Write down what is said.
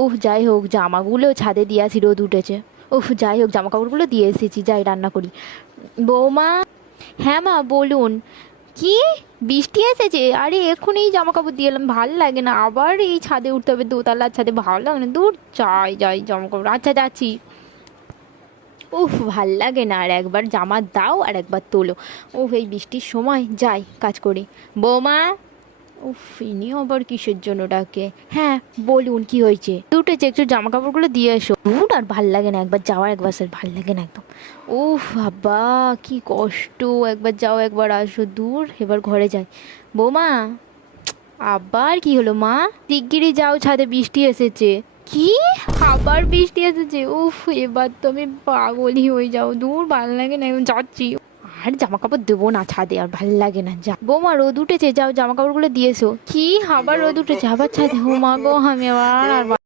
ওহ যাই হোক, জামাগুলো ছাদে দিয়ে আসি, রোদ উঠেছে। ওহ যাই হোক, জামা কাপড়গুলো দিয়ে এসেছি, যাই রান্না করি। বৌমা। হ্যাঁ মা বলুন। কি? বৃষ্টি এসেছে? আরে এক্ষুনি জামা কাপড় দিয়ে এলাম, ভাল লাগে না, আবার এই ছাদে উঠতে হবে, দোতলার ছাদে, ভালো লাগে না, দূর। যাই যাই জামা কাপড়, আচ্ছা যাচ্ছি। উফ, ভাল লাগে না, আর একবার জামা দাও আর একবার তোলো। উফ, এই বৃষ্টির সময় যাই কাজ করি। বৌমা। উফ, ইনি আবার কিসের জন্য ডাকে? হ্যাঁ বলুন, কি হয়েছে? উঠেছে, একটু জামা কাপড়গুলো দিয়ে এসো। উঠ, আর ভাল লাগে না, একবার যাওয়ার একবার স্যার, ভাল লাগে না একদম। উফ বাবা, কি কষ্ট, একবার যাও একবার আসো, দূর, এবার ঘরে যাই। বৌমা। আবার কি হলো মা? শিগগিরই যাও, ছাদে বৃষ্টি এসেছে। কি? আবার বৃষ্টি এসেছে? উফ, এবার তো আমি পাগলই হয়ে যাও, দূর, ভাল লাগে না, একদম যাচ্ছি। আর জামা কাপড় দেবো না ছাদে, আর ভাল লাগে না, যা। বৌমা, রোদ উঠেছে, যাও জামা কাপড়গুলো দিয়ে এসো। কি? আবার রোদ উঠেছে, আবার ছাদে? ও মা গো, আমি আবার আর